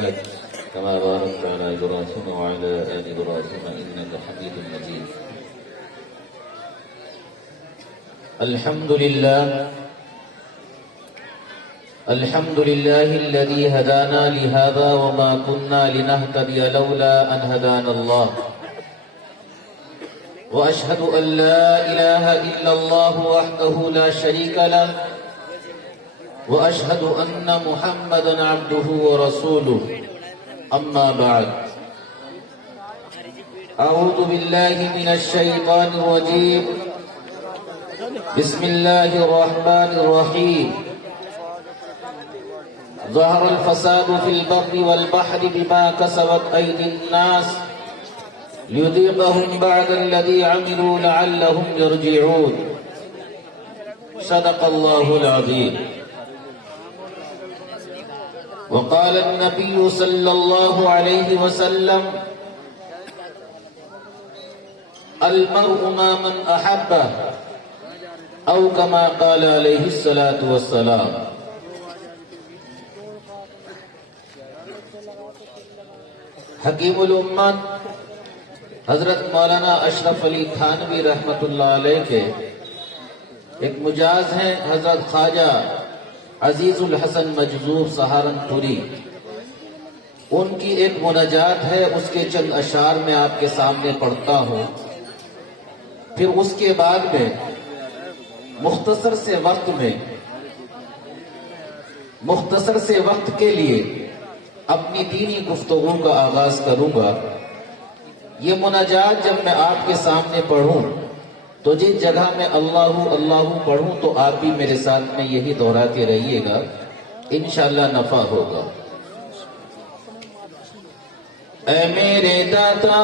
محمد كما باركت على إبراهيم وعلى آل إبراهيم إنك حميد مجيد. الحمد لله الذي هدانا لهذا وما كنا لنهتدي لولا أن هدانا الله. وأشهد أن لا إله إلا الله وحده لا شريك له وأشهد أن محمدا عبده ورسوله. أما بعد، أعوذ بالله من الشيطان الرجيم. بسم الله الرحمن الرحيم. ظهر الفساد في البر والبحر بما كسبت أيدي الناس ليذيقهم بعد الذي عملوا لعلهم يرجعون. صدق الله العظيم. وقال النبي صلى الله عليه وسلم: المرء مع من أحبه، أو كما قال عليه الصلاة والسلام. حکیم الامت حضرت مولانا اشرف علی تھانوی رحمت اللہ علیہ کے ایک مجاز ہیں حضرت خواجہ عزیز الحسن مجذوب سہارنپوری. ان کی ایک مناجات ہے، اس کے چند اشعار میں آپ کے سامنے پڑھتا ہوں. پھر اس کے بعد میں مختصر سے وقت کے لیے اپنی دینی گفتگو کا آغاز کروں گا. یہ مناجات جب میں آپ کے سامنے پڑھوں تو جس جگہ میں اللہ اللہ پڑھوں تو آپ بھی میرے ساتھ میں یہی دہراتے رہیے گا، انشاءاللہ نفع ہوگا. اے میرے داتا،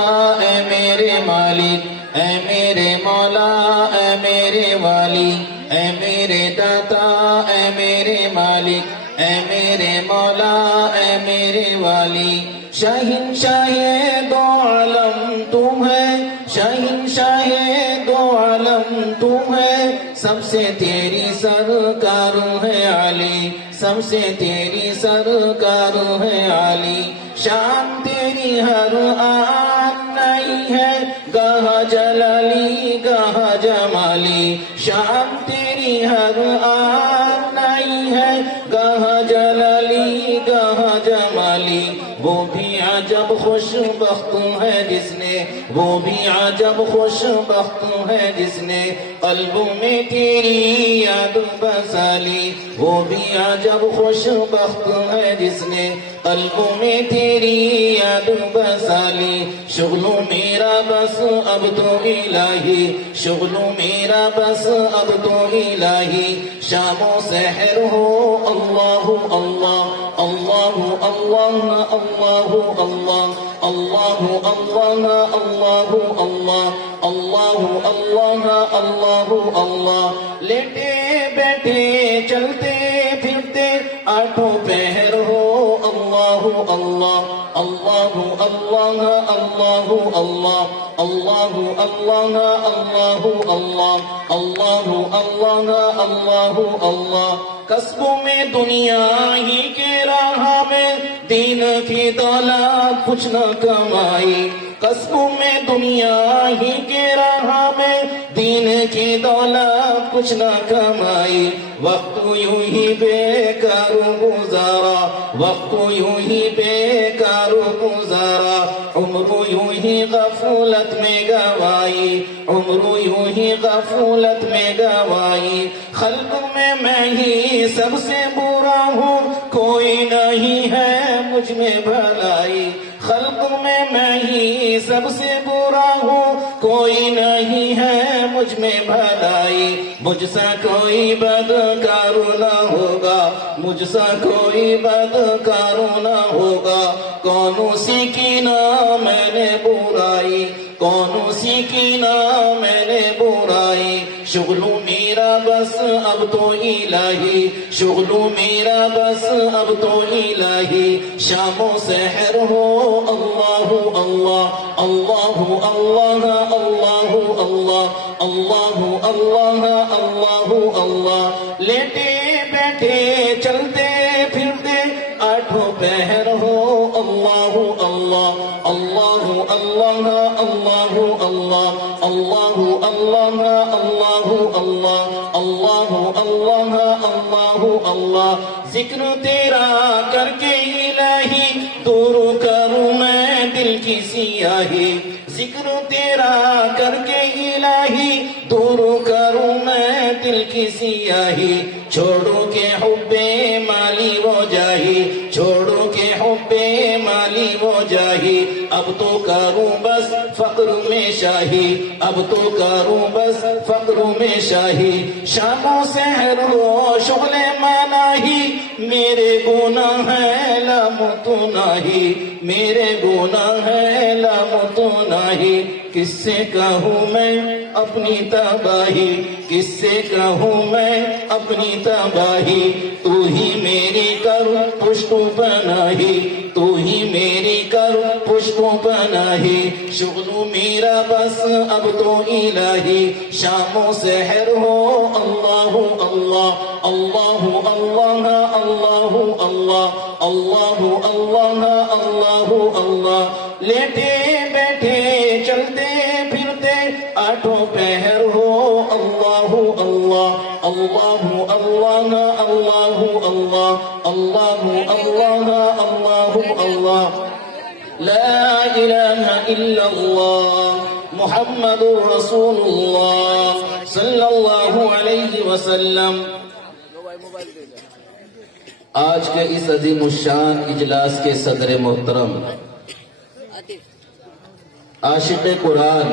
اے میرے مالک، اے میرے مولا، اے میرے والی، اے میرے داتا، اے میرے مالک، اے میرے مولا، اے میرے والی. شہنشاہ دو عالم تم ہے، شہنشاہ دو عالم تم ہے، سب سے تیری سرکار ہے علی، سب سے تیری سرکار ہے علی. شان تیری ہر آن نہیں ہے، گاہ جلالی گاہ جمالی. شان تیری ہر آن نہیں ہے، گاہ جلالی گاہ جمالی. وہ بھی عجب خوش بخت ہے جس نے، وہ بھی عجب خوش بخت ہے جس نے قلب میں تیری یاد بسالی. وہ بھی عجب خوش بخت ہے جس نے قلب میں تیری یاد بسالی. شغل میرا بس اب تو الہی، شغل میرا بس اب تو الہی. شام و سحر ہو اللہ اللہ اللہ اللہ اللہ اللہ اللہ اللہ اللہ اللہ اللہ اللہ اللہ اللہ. لیٹے بیٹھے چلتے پھرتے آٹھوں پہر ہو اللہ اللہ اللہ اللہ اللہ اللہ اللہ اللہ اللہ اللہ اللہ اللہ اللہ اللہ. قصبوں میں دنیا ہی کے راہ میں دین کی دولت کچھ نہ کمائی. قصبوں میں دنیا ہی کے راہ میں دین کی دولت کچھ نہ کمائی. وقت یوں ہی بیکار گزارا، وقت یوں ہی بیکار گزارا. عمر یوں ہی غفلت میں گوائی، عمر یوں ہی غفلت میں گوائی. خلق میں ہی سب سے برا ہوں، کوئی نہیں ہے مجھ میں بھلائی. خلق میں ہی سب سے برا ہوں، کوئی نہیں ہے مجھ میں بھلائی. مجھ سا کوئی بدکار نہ ہوگا، مجھ سا کوئی بدکار نہ ہوگا. کون سی کی نا میں نے برائی، کون سی کی نا میں نے برائی. شغل میرا بس اب تو الہی، شغل میرا بس اب تو الہی. شام و سحر ہو اللہ اللہ اللہ اللہ اللہ اللہ اللہ اللہ اللہ اللہ. لیٹے بیٹھے چلتے پھرتے آٹھوں پہر ہو اللہ اللہ اللہ اللہ اللہ اللہ اللہ اللہ اللہ اللہ اللہ اللہ اللہ ذکر تیرا کر کے الہی دور کروں میں دل کی سیاہی ذکر تیرا کر کے الہی دور کروں میں دل کی سیاہی چھوڑو کے حب مالی و جاہی چھوڑو کے حب مالی و جاہی اب تو کروں بس فقر میں شاہی اب تو کروں بس فقر میں شاہی شام و سحر ہو شغل مناہی میرے گناہ ہے لامت نہیں میرے گناہ ہے لامت نہیں کس سے کہوں میں اپنی تباہی کس سے کہوں میں اپنی تباہی تو ہی میری کر پشت پناہی تو ہی میری کر پشت پناہی شغل میرا بس اب تو الہی شام و سحر ہو اللہ اللہ اللہ اللہ اللہ اللہ اللہ اللہ اللہ اللہ لیٹے بیٹھے چلتے پھرتے آٹھوں پہر ہو اللہ اللہ اللہ اللہ اللہ اللہ اللہ اللہ اللہ اللہ لا الہ الا اللہ محمد رسول اللہ صلی اللہ علیہ وسلم۔ آج کے اس عظیم الشان اجلاس کے صدر محترم عاشق قرآن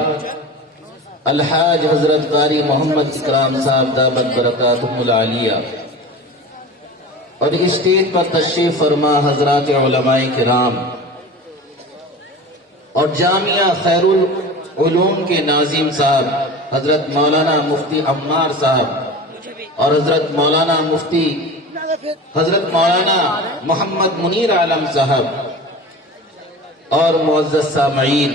الحاج حضرت قاری محمد اکرام صاحب دامت برکاتہم العالیہ اور اسٹیج پر تشریف فرما حضرات علماء کرام اور جامعہ خیر العلوم کے ناظم صاحب حضرت مولانا مفتی عمار صاحب اور حضرت مولانا مفتی حضرت مولانا محمد منیر عالم صاحب اور معزز سامعین،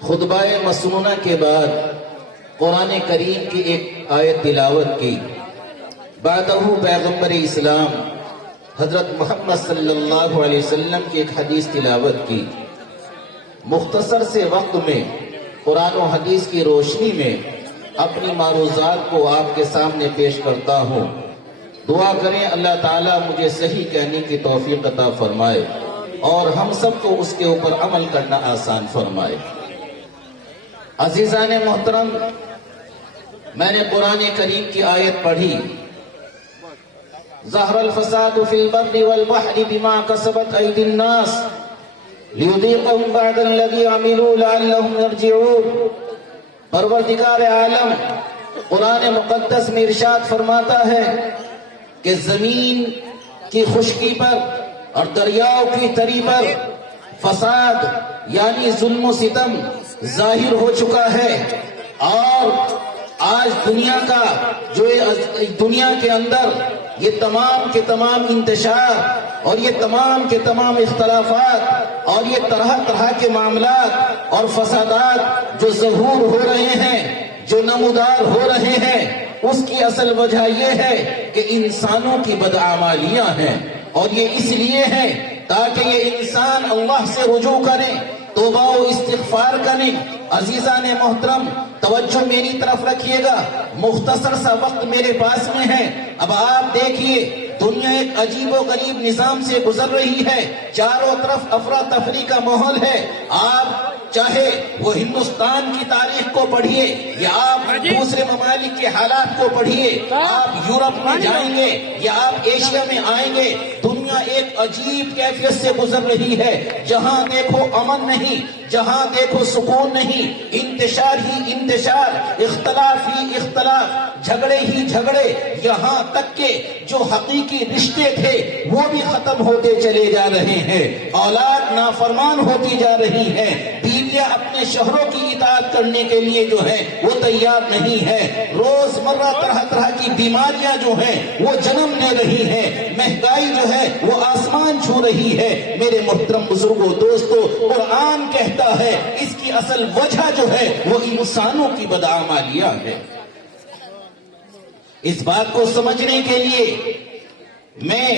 خطبہ مسنونہ کے بعد قرآن کریم کی ایک آیت تلاوت کی، بعدہ پیغمبر اسلام حضرت محمد صلی اللہ علیہ وسلم کی ایک حدیث تلاوت کی۔ مختصر سے وقت میں قرآن و حدیث کی روشنی میں اپنی معروضات کو آپ کے سامنے پیش کرتا ہوں۔ دعا کریں اللہ تعالیٰ مجھے صحیح کہنے کی توفیق عطا فرمائے اور ہم سب کو اس کے اوپر عمل کرنا آسان فرمائے۔ عزیزان محترم، میں نے قرآن کریم کی آیت پڑھی، ظہر الفساد فی البر والبحر بما کسبت ایدی الناس لیذیقہم بعد الذی عملوا لعلہم یرجعون۔ پروردگار عالم قرآن مقدس میں ارشاد فرماتا ہے کہ زمین کی خشکی پر اور دریاؤں کی تری پر فساد یعنی ظلم و ستم ظاہر ہو چکا ہے، اور آج دنیا کا جو دنیا کے اندر یہ تمام کے تمام انتشار اور یہ تمام کے تمام اختلافات اور یہ طرح طرح کے معاملات اور فسادات جو ظہور ہو رہے ہیں، جو نمودار ہو رہے ہیں، اس کی اصل وجہ یہ ہے کہ انسانوں کی بدعمالیاں ہیں، اور یہ اس لیے ہے تاکہ یہ انسان اللہ سے رجوع کریں، توبہ و استغفار کریں۔ عزیزان محترم، توجہ میری طرف رکھیے گا، مختصر سا وقت میرے پاس میں ہے۔ اب آپ دیکھیے دنیا ایک عجیب و غریب نظام سے گزر رہی ہے، چاروں طرف افراتفری کا ماحول ہے۔ آپ چاہے وہ ہندوستان کی تاریخ کو پڑھیے یا آپ دوسرے ممالک کے حالات کو پڑھیے، آپ یورپ میں جائیں گے یا آپ ایشیا میں آئیں گے، دنیا ایک عجیب کیفیت سے گزر رہی ہے۔ جہاں دیکھو امن نہیں، جہاں دیکھو سکون نہیں، انتشار ہی انتشار، اختلاف ہی اختلاف، جھگڑے ہی جھگڑے، یہاں تک کہ جو حقیقی رشتے تھے وہ بھی ختم ہوتے چلے جا رہے ہیں، اولاد نافرمان ہوتی جا رہی ہے، بیویاں اپنے شوہروں کی اطاعت کرنے کے لیے جو ہے وہ تیار نہیں ہے، روزمرہ طرح طرح کی بیماریاں جو ہیں وہ جنم لے رہی ہیں، مہنگائی جو ہے وہ آسمان چھو رہی ہے۔ میرے محترم بزرگوں، دوستو، قرآن کہتا ہے اس کی اصل وجہ جو ہے وہ انسانوں کی بدعمالیاں ہے۔ اس بات کو سمجھنے کے لیے میں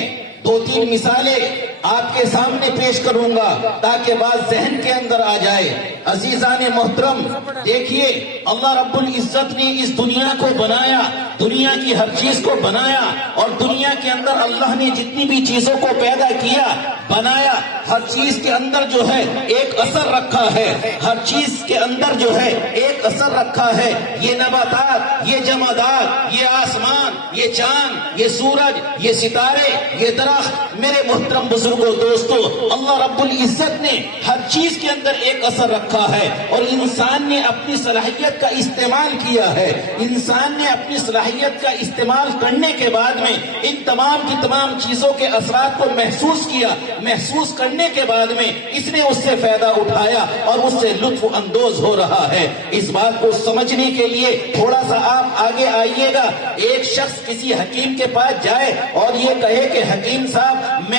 دو تین مثالیں آپ کے سامنے پیش کروں گا تاکہ بات ذہن کے اندر آ جائے۔ عزیزان محترم، دیکھیے اللہ رب العزت نے اس دنیا کو بنایا، دنیا کی ہر چیز کو بنایا، اور دنیا کے اندر اللہ نے جتنی بھی چیزوں کو پیدا کیا بنایا، ہر چیز کے اندر جو ہے ایک اثر رکھا ہے، ہر چیز کے اندر جو ہے ایک اثر رکھا ہے۔ یہ نباتات، یہ جمادات، یہ آسمان، یہ چاند، یہ سورج، یہ ستارے، یہ درخت، میرے محترم بزرگوں دوستو، اللہ رب العزت نے ہر چیز کے اندر ایک اثر رکھا ہے، اور انسان نے اپنی صلاحیت کا استعمال کیا ہے۔ انسان نے اپنی صلاحیت کا استعمال کرنے کے بعد میں ان تمام کی تمام چیزوں کے اثرات کو محسوس کیا، محسوس کرنے کے بعد میں اس نے اس سے فائدہ اٹھایا اور اس سے لطف اندوز ہو رہا ہے۔ اس بات کو سمجھنے کے لیے تھوڑا سا آپ آگے آئیے گا۔ ایک شخص کسی حکیم کے پاس جائے اور یہ کہے کہ حکیم صاحب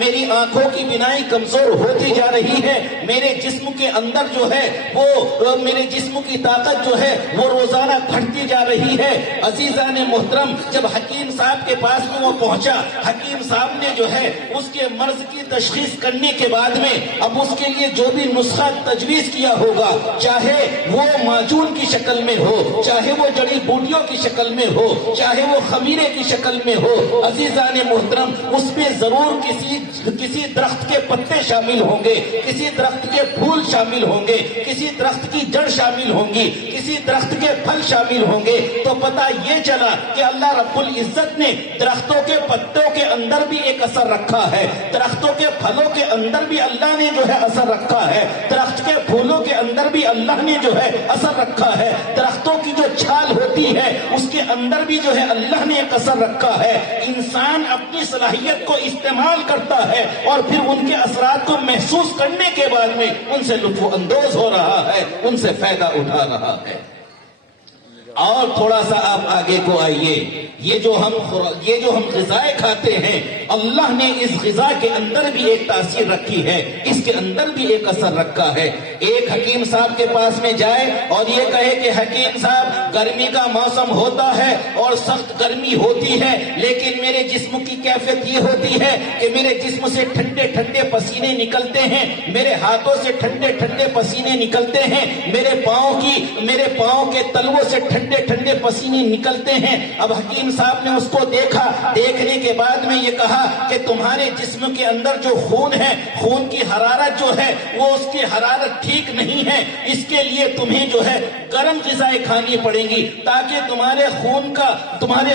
میری آنکھوں کی بینائی کمزور ہوتی جا رہی ہے، میرے جسم کے اندر جو ہے وہ میرے جسم کی طاقت جو ہے وہ روزانہ گھٹتی جا رہی ہے۔ عزیزان محترم، جب حکیم صاحب کے پاس میں وہ پہنچا، حکیم صاحب نے جو ہے اس کے مرض کی تشخیص کرنے کے بعد میں اب اس کے لیے جو بھی نسخہ تجویز کیا ہوگا، چاہے وہ معجون کی شکل میں ہو، چاہے وہ جڑی بوٹیوں کی شکل میں ہو، چاہے وہ خمیرے کی شکل میں ہو، عزیزان محترم اس میں ضرور کسی درخت کے پتے شامل ہوں گے، کسی درخت کے پھول شامل ہوں گے، کسی درخت کی جڑ شامل ہوں گی، کسی درخت کے پھل شامل ہوں گے۔ تو پتہ یہ چلا کہ اللہ رب العزت نے درختوں کے پتوں کے اندر بھی ایک اثر رکھا ہے، درختوں کے پھلوں کے اندر بھی اللہ نے جو ہے اثر رکھا ہے، درخت کے پھولوں کے اندر بھی اللہ نے جو ہے اثر رکھا ہے، درختوں کی جو چھال ہوتی ہے اس کے اندر بھی جو ہے اللہ نے ایک اثر رکھا ہے۔ انسان اپنی صلاحیت کو استعمال کرتا ہے اور پھر ان کے اثرات کو محسوس کرنے کے بعد میں ان سے لطف اندوز ہو رہا ہے، ان سے فائدہ اٹھا رہا ہے۔ اور تھوڑا سا آپ آگے کو آئیے، یہ جو ہم غذائیں کھاتے ہیں، اللہ نے اس غذا کے اندر بھی ایک تاثیر رکھی ہے، اس کے اندر بھی ایک اثر رکھا ہے۔ ایک حکیم صاحب کے پاس میں جائے اور یہ کہے کہ حکیم صاحب گرمی کا موسم ہوتا ہے اور سخت گرمی ہوتی ہے، لیکن میرے جسم کی کیفیت یہ ہوتی ہے کہ میرے جسم سے ٹھنڈے ٹھنڈے پسینے نکلتے ہیں، میرے ہاتھوں سے ٹھنڈے ٹھنڈے پسینے نکلتے ہیں، میرے پاؤں کے تلووں سے ٹھنڈے ٹھنڈے پسینے نکلتے ہیں۔ اب حکیم صاحب نے اس کو دیکھا، دیکھنے کے بعد میں یہ کہا کہ تمہارے جسم کے اندر جو خون ہے، خون کی حرارت جو ہے وہ اس کی حرارت ٹھیک نہیں ہے، اس کے لیے تمہیں جو ہے گرم غذائیں کھانی پڑیں گی تاکہ تمہارے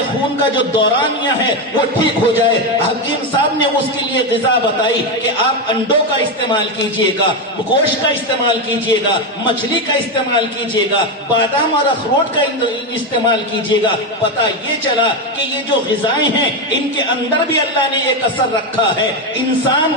خون کا جو دورانیہ ہے وہ ٹھیک ہو جائے۔ حکیم صاحب نے اس کے لیے غذا بتائی کہ آپ انڈوں کا استعمال کیجئے گا، گوشت کا استعمال کیجئے گا، مچھلی کا استعمال کیجئے گا، بادام اور اخروٹ کا استعمال کیجئے گا۔ پتہ یہ چلا کہ یہ جو غذائیں ہیں ان کے اندر بھی اللہ نے ایک اثر رکھا ہے۔ انسان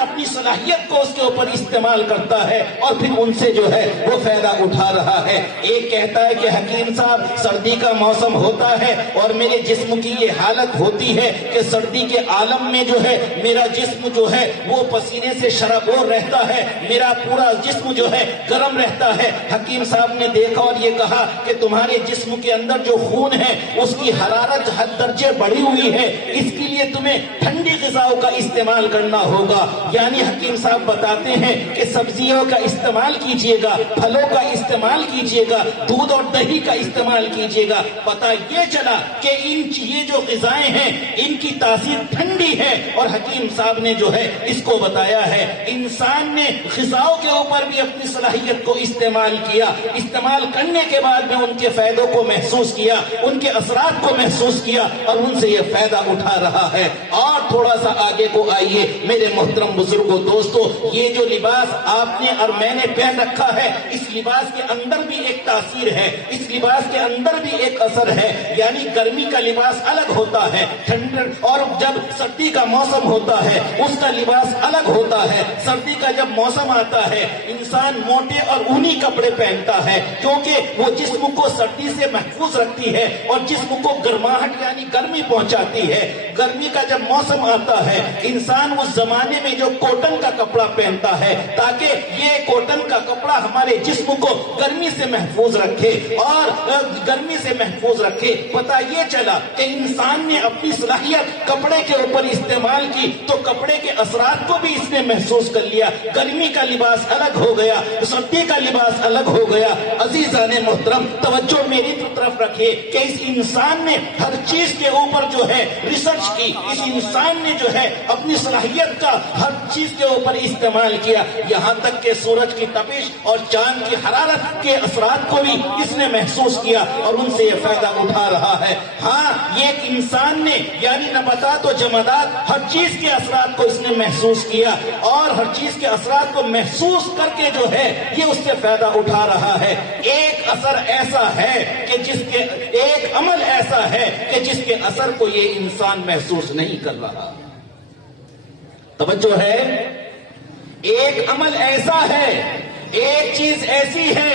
اپنی صلاحیت کو اس کے اوپر استعمال کرتا ہے اور پھر ان سے جو ہے وہ فائدہ اٹھا رہا ہے۔ ایک کہتا ہے کہ حکیم صاحب سردی کا موسم ہوتا ہے اور میرے جسم کی یہ حالت ہوتی ہے کہ سردی کے عالم میں جو ہے میرا جسم جو ہے وہ پسینے سے شرابور رہتا ہے، میرا پورا جسم جو ہے گرم رہتا ہے۔ حکیم صاحب نے دیکھا اور یہ کہا کہ تمہارے جسم کے اندر جو خون ہے اس کی حرارت حد درجے بڑھی ہوئی ہے، اس کے لیے تمہیں ٹھنڈی غذاؤں کا استعمال کرنا ہوگا۔ یعنی حکیم صاحب بتاتے ہیں کہ سبزیوں کا استعمال کیجئے گا، پھلوں کا استعمال کیجئے گا، دودھ اور دہی کا استعمال کیجئے گا۔ پتہ یہ چلا کہ یہ جو غذائیں ہیں ان کی تاثیر ٹھنڈی ہے، اور حکیم صاحب نے جو ہے اس کو بتایا ہے۔ انسان نے غذاؤں کے اوپر بھی اپنی صلاحیت کو استعمال کیا، استعمال کرنے کے بعد میں ان کے فائدوں کو محسوس کیا، ان کے اثرات کو محسوس کیا اور ان سے یہ فائدہ اٹھا رہا ہے۔ اور تھوڑا سا آگے کو آئیے میرے محترم بزرگوں دوستو، یہ جو لباس آپ نے اور میں نے پہن رکھا ہے اس لباس کے اندر بھی ایک تاثیر ہے، اس لباس کے اندر بھی ایک اثر ہے۔ یعنی گرمی کا لباس الگ ہوتا ہے، اور جب سردی کا موسم ہوتا ہے اس کا لباس الگ ہوتا ہے۔ سردی کا جب موسم آتا ہے انسان موٹے اور اونی کپڑے پہنتا ہے کیونکہ کیونکہ وہ جسم کو سردی سے محفوظ رکھتی ہے اور جسم کو گرماہٹ یعنی گرمی پہنچاتی ہے۔ گرمی کا جب موسم آتا ہے انسان اس زمانے میں جو کوٹن کا کپڑا پہنتا ہے تاکہ یہ کوٹن کا کپڑا ہمارے جسم کو گرمی سے محفوظ رکھے اور گرمی سے محفوظ رکھے۔ پتہ یہ چلا کہ انسان نے اپنی صلاحیت کپڑے کے اوپر استعمال کی تو کپڑے کے اثرات کو بھی اس نے محسوس کر لیا۔ گرمی کا لباس الگ ہو گیا، سردی کا لباس الگ ہو گیا۔ عزیزان محترم توجہ میری طرف رکھیے کہ اس انسان نے ہر چیز کے اوپر جو ہے ریسرچ کی، اس انسان نے جو ہے اپنی صلاحیت کا ہر چیز کے اوپر استعمال کیا، یہاں تک کہ سورج کی تپش اور چاند کی حرارت کے اثرات کو بھی اس نے محسوس کیا اور ان سے یہ فائدہ اٹھا رہا ہے۔ ہاں یہ ایک انسان نے یعنی نباتات و جمادات ہر چیز کے اثرات کو اس نے محسوس کیا اور ہر چیز کے اثرات کو محسوس کر کے جو ہے یہ اس سے فائدہ اٹھا رہا ہے۔ ایک اثر ایسا ہے کہ ایک عمل ایسا ہے کہ جس کے اثر کو یہ انسان محسوس نہیں کر رہا۔ توجہ ہے، ایک عمل ایسا ہے، ایک چیز ایسی ہے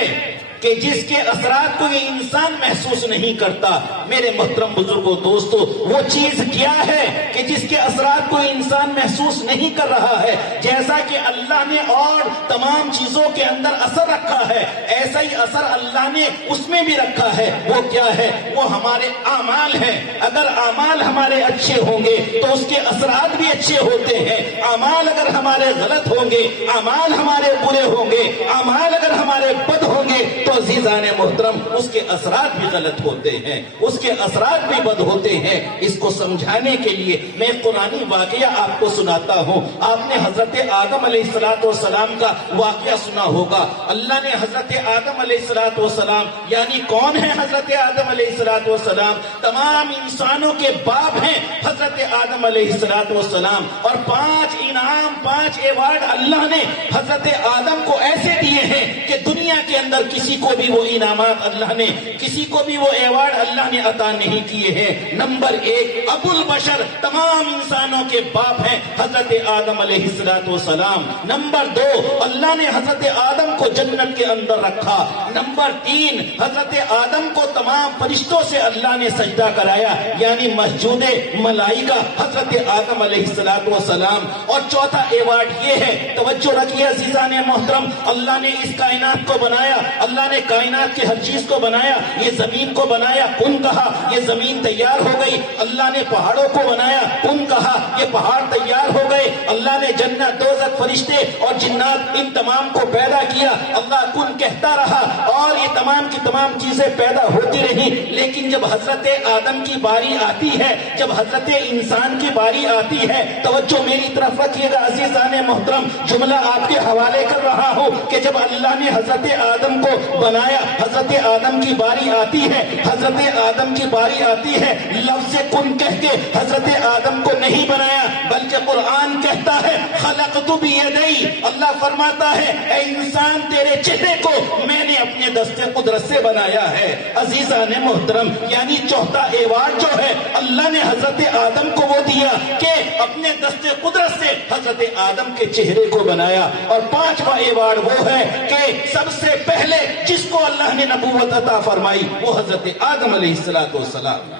کہ جس کے اثرات کو یہ انسان محسوس نہیں کرتا۔ میرے محترم بزرگوں دوستو، وہ چیز کیا ہے کہ جس کے اثرات کو انسان محسوس نہیں کر رہا ہے؟ جیسا کہ اللہ نے اور تمام چیزوں کے اندر اثر رکھا ہے ایسا ہی اثر اللہ نے اس میں بھی رکھا ہے۔ وہ کیا ہے؟ وہ ہمارے اعمال ہیں۔ اگر اعمال ہمارے اچھے ہوں گے تو اس کے اثرات بھی اچھے ہوتے ہیں۔ اعمال اگر ہمارے غلط ہوں گے، اعمال ہمارے برے ہوں گے، اعمال اگر ہمارے بد ہوں گے تو عزیزان محترم اس کے اثرات بھی غلط ہوتے ہیں، اس کے اثرات بھی بد ہوتے ہیں۔ اس کو سمجھانے کے لیے میں قرآنی واقعہ آپ کو سناتا ہوں۔ آپ نے حضرت آدم علیہ السلام کا واقعہ سنا ہوگا۔ اللہ نے حضرت آدم علیہ السلام یعنی کون ہے حضرت آدم علیہ السلام؟ تمام انسانوں کے باپ ہیں حضرت آدم علیہ السلام، اور 5 انعام 5 ایوارڈ اللہ نے حضرت آدم کو ایسے دیے ہیں کہ دنیا کے اندر کسی کو بھی وہ انعامات اللہ نے، کسی کو بھی وہ ایوارڈ اللہ نے عطا نہیں کیے ہیں۔ نمبر 1 ابو البشر، تمام انسانوں کے باپ ہیں حضرت آدم علیہ السلام۔ نمبر 2 اللہ نے حضرت آدم کو جنت کے اندر رکھا۔ نمبر 3 حضرت آدم کو تمام فرشتوں سے اللہ نے سجدہ کرایا یعنی مسجود ملائکہ حضرت آدم علیہ السلام۔ اور چوتھا ایوارڈ یہ ہے، توجہ رکھیے عزیزان محترم، اللہ نے اس کائنات کو بنایا، اللہ نے کائنات کی ہر چیز کو بنایا، یہ زمین کو بنایا، کن کہا یہ زمین تیار ہو گئی۔ اللہ نے پہاڑوں کو بنایا، کن کہا یہ پہاڑ تیار ہو گئے۔ اللہ نے جنت، دوزخ، فرشتے اور جنات ان تمام کو پیدا کیا، اللہ کن کہتا رہا اور یہ تمام کی تمام چیزیں پیدا ہوتی رہی۔ لیکن جب حضرت آدم کی باری آتی ہے، جب حضرت انسان کی باری آتی ہے، توجہ میری طرف رکھیے گا عزیزان محترم، جملہ آپ کے حوالے کر رہا ہوں کہ جب اللہ نے حضرت آدم کو بنایا، حضرت آدم کی باری آتی ہے، حضرت آدم کی باری آتی ہے، لفظ کن کہہ کے حضرت آدم کو نہیں بنایا بلکہ قرآن کہتا ہے خلقت بیدی، اللہ فرماتا ہے اے انسان تیرے چہرے کو میں نے اپنے دست قدرت سے بنایا ہے۔ عزیزان محترم یعنی چوتھا ایوارڈ جو ہے اللہ نے حضرت آدم کو وہ دیا کہ اپنے دست قدرت سے حضرت آدم کے چہرے کو بنایا۔ اور 5واں ایوارڈ وہ ہے کہ سب سے پہلے جس کو اللہ نے نبوت عطا فرمائی وہ حضرت آدم علیہ السلام۔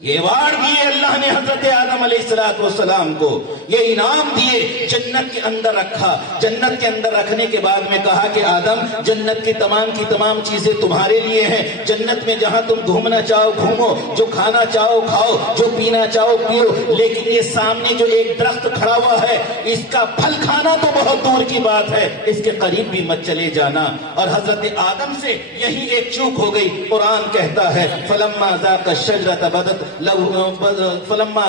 یہ ایوارڈ دیے اللہ نے حضرت آدم علیہ السلام کو، یہ انعام دیے، جنت کے اندر رکھا۔ جنت کے اندر رکھنے کے بعد میں کہا کہ آدم جنت کی تمام چیزیں تمہارے لیے ہیں، جنت میں جہاں تم گھومنا چاہو گھومو، جو کھانا چاہو کھاؤ، جو پینا چاہو پیو، لیکن یہ سامنے جو ایک درخت کھڑا ہوا ہے اس کا پھل کھانا تو بہت دور کی بات ہے، اس کے قریب بھی مت چلے جانا۔ اور حضرت آدم سے یہی ایک چوک ہو گئی۔ قرآن کہتا ہے فلما ذاق الشجرة بدت فلما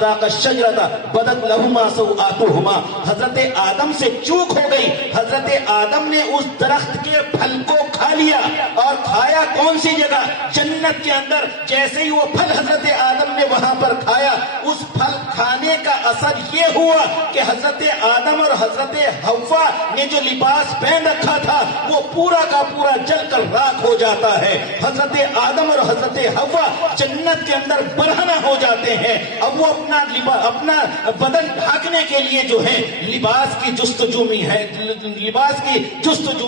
ذاق الشجرة بدت لهما سوآتهما، حضرت آدم سے چوک ہو گئی، حضرت آدم نے اس درخت کے پھل کو کھا لیا، اور کھایا کون سی جگہ؟ جنت کے اندر۔ جیسے ہی وہ پھل حضرت آدم نے وہاں پر کھایا، اس پھل کھانے کا اثر یہ ہوا کہ حضرت آدم اور حضرت حوا نے جو لباس پہن رکھا تھا وہ پورا کا پورا جل کر راکھ ہو جاتا ہے. حضرت آدم اور حضرت حوا جنت کے اندر برہنہ ہو جاتے ہیں. اب وہ اپنا بدن ڈھانکنے کے لیے جو ہے لباس کی جستجو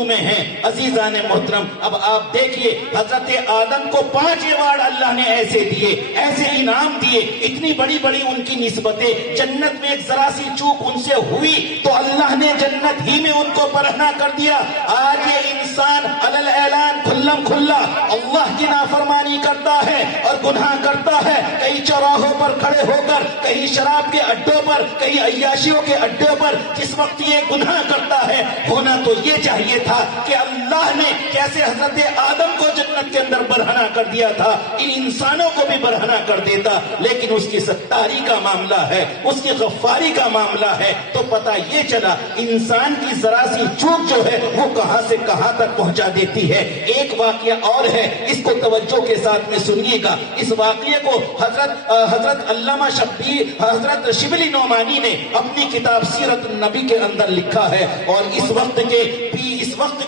میں ہیں. عزیزان محترم، اب آپ دیکھیے حضرت آدم کو 5 ایوارڈ اللہ نے ایسے دیے، ایسے انعام دیے، اتنی بڑی بڑی ان کی نسبتیں. جنت میں ایک ذرا سی چوک ان سے ہوئی تو اللہ نے جنت ہی میں ان کو برہنہ کر دیا. آج یہ انسان علل اعلان کھلم کھلا اللہ کی نافرمانی کرتا ہے اور گناہ کرتا ہے. کئی چوراہوں پر کھڑے ہو کر، کہیں شراب کے اڈوں پر، کہیں عیاشیوں کے اڈوں پر جس وقت یہ گناہ کرتا ہے، ہونا تو یہ چاہیے تھا کہ اللہ نے کیسے حضرت آدم کو جنت کے اندر برہنہ کر دیا تھا، ان انسانوں کو بھی برہنہ کر دیتا. لیکن اس کی ستاری کا معاملہ ہے، اس کی غفاری کا معاملہ ہے، تو پتہ یہ چلا انسان کی ذرا سی چوک جو ہے وہ کہاں سے کہاں تک پہنچا دیتی ہے. ایک واقعہ اور ہے، اس کو توجہ کے ساتھ میں سنیے گا. اس واقعے کو حضرت علامہ حضرت شبلی نعمانی نے اپنی کتاب سیرت النبی کے اندر لکھا ہے. اور اس وقت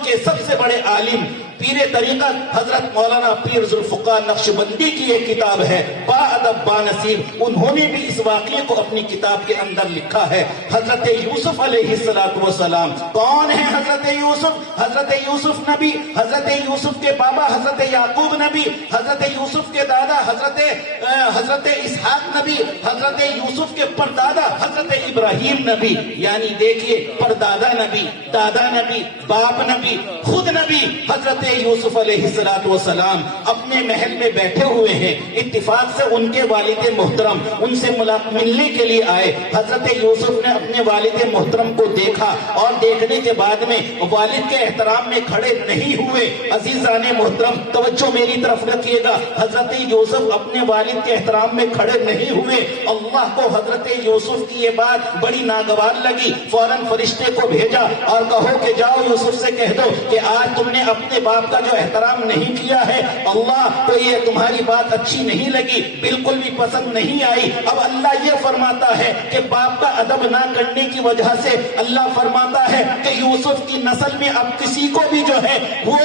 کے سب سے بڑے عالم پیر طریقت حضرت مولانا پیر ذوالفقار نقشبندی کی ایک کتاب ہے با ادب با نصیب، انہوں نے بھی اس واقعے کو اپنی کتاب کے اندر لکھا ہے. حضرت یوسف علیہ السلام کون ہے؟ حضرت یوسف نبی، حضرت یوسف کے بابا حضرت یعقوب نبی، حضرت یوسف کے دادا حضرت اسحاق نبی، حضرت یوسف کے پردادا حضرت ابراہیم نبی. یعنی دیکھیے پردادا نبی، دادا نبی، باپ نبی، خود نبی. حضرت یوسف علیہ السلام اپنے محل میں بیٹھے ہوئے ہیں، اتفاق سے ان کے والد محترم ان سے ملنے کے لیے آئے. حضرت یوسف نے اپنے والد محترم کو دیکھا اور دیکھنے کے بعد میں والد کے احترام میں کھڑے نہیں ہوئے. عزیزان محترم توجہ میری طرف رکھیے گا، حضرت یوسف اپنے والد کے احترام میں کھڑے نہیں ہوئے. اللہ کو حضرت یوسف کی یہ بات بڑی ناگوار لگی، فوراً فرشتے کو بھیجا اور کہو کہ جاؤ یوسف سے کہہ دو کہ آج تم نے اپنے باپ کا جو احترام نہیں کیا ہے، اللہ کو یہ تمہاری بات اچھی نہیں لگی، بالکل بھی پسند نہیں آئی. اب اللہ یہ فرماتا ہے کہ باپ کا ادب نہ کرنے کی وجہ سے اللہ فرماتا ہے کہ یوسف کی نسل میں اب کسی کو بھی جو ہے وہ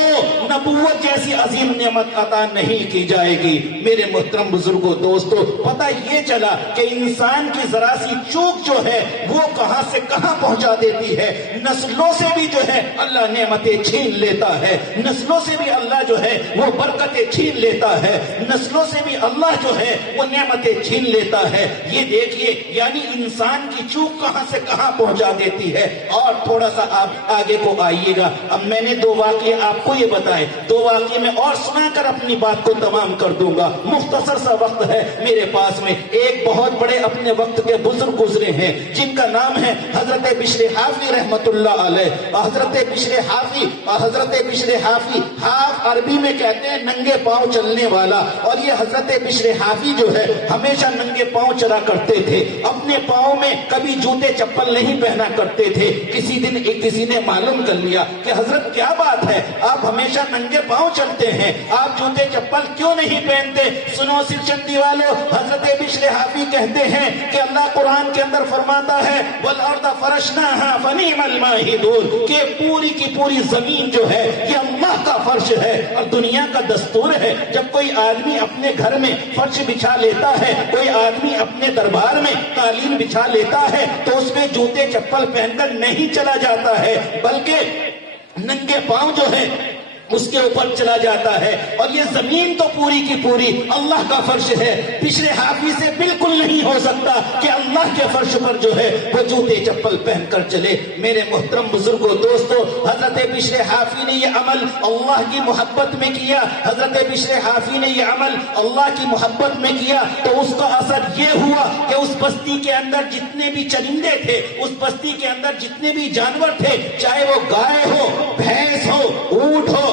نبوت جیسی عظیم نعمت عطا نہیں کی جائے گی. میرے محترم بزرگوں دوستو، پتہ یہ چلا کہ انسان کی ذرا سی چوک جو ہے وہ کہاں سے کہاں پہنچا دیتی ہے. نسلوں سے بھی جو ہے اللہ نعمتیں چھین لیتا ہے، نسلوں سے بھی اللہ جو ہے وہ برکتیں چھین لیتا ہے، نسلوں سے بھی اللہ جو ہے وہ نعمتیں چھین لیتا ہے. یہ دیکھیے یعنی انسان کی چوک کہاں سے کہاں پہنچا دیتی ہے. اور تھوڑا سا آپ آگے کو آئیے گا. اب میں نے 2 واقعے آپ کو یہ بتائے، 2 واقعے میں اور سنا کر اپنی بات کو تمام کر دوں گا. مختصر سا وقت ہے میرے پاس میں. ایک بہت بڑے اپنے وقت کے بزرگ گزرے ہیں جن کا نام ہے حضرت بشر حافی رحمت اللہ علیہ. حضرت بشر حافی حاف عربی میں کہتے ہیں ننگے پاؤں چلنے والا. اور یہ حضرت بشر حافی جو ہے ہمیشہ ننگے پاؤں چلا کرتے تھے، اپنے پاؤں میں کبھی جوتے چپل نہیں پہنا کرتے تھے. کسی دن کسی نے معلوم کر لیا کہ حضرت کیا بات ہے، آپ ہمیشہ ننگے پاؤں چلتے ہیں، آپ جوتے چپل کیوں نہیں پہنتے؟ سنو سرچندی والو، حضرت بشر حافی کہتے ہیں کہ اللہ قرآن کے اندر فرماتا ہے والارض فرشناها فنعم الماہدون، کہ پوری کی پوری زمین جو ہے یہ اللہ کا فرش ہے. اور دنیا کا دستور ہے جب کوئی آدمی اپنے گھر میں فرش بچھا لیتا ہے، کوئی آدمی اپنے دربار میں قالین بچھا لیتا ہے تو اس میں جوتے چپل پہن کر نہیں چلا جاتا ہے، بلکہ ننگے پاؤں جو ہے اس کے اوپر چلا جاتا ہے. اور یہ زمین تو پوری کی پوری اللہ کا فرش ہے. بشر حافی سے بالکل نہیں ہو سکتا کہ اللہ کے فرش پر جو ہے وہ جوتے چپل پہن کر چلے. میرے محترم بزرگوں دوستو، حضرت بشر حافی نے یہ عمل اللہ کی محبت میں کیا. حضرت بشر حافی نے یہ عمل اللہ کی محبت میں کیا تو اس کا اثر یہ ہوا کہ اس بستی کے اندر جتنے بھی چرندے تھے، اس بستی کے اندر جتنے بھی جانور تھے، چاہے وہ گائے ہو، بھینس ہو، اونٹ ہو،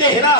13